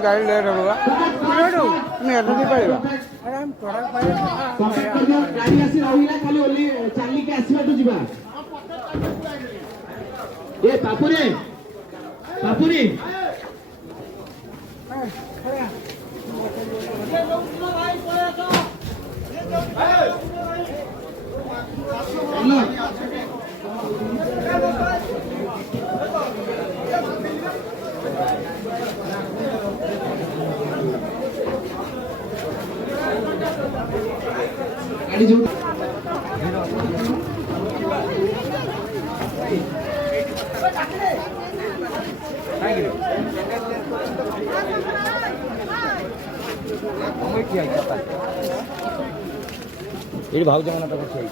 गाड़ी ले रहा मैं ऐसा नहीं पाएगा गाड़ी आसी रहिला खाली ओली चाली के आसीबाटू जिबा ए पापुरे पापुरी गाड़ी जो ये भाव जमाना तक चाहिए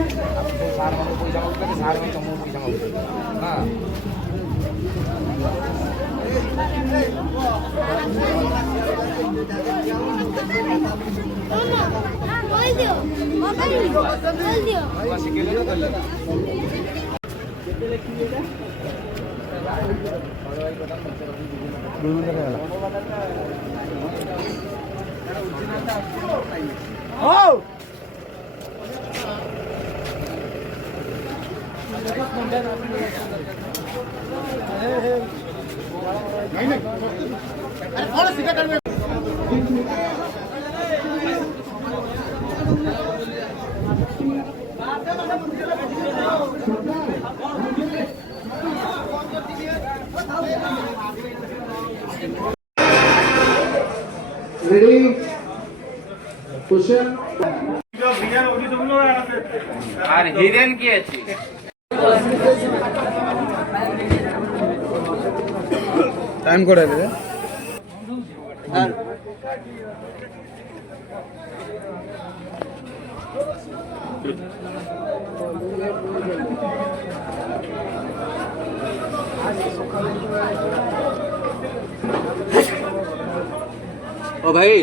सार में पैसा मांगते हैं सार में चमू पैसा मांगते हैं हाँ बोल दियो बोल दियो बस के लिए कर ले दूर तक वाला ओ नहीं नहीं अरे थोड़ा सीधा कर रेडी क्वेश्चन আর হিরেন কি আছে টাইম করে দেবে আর ओ भाई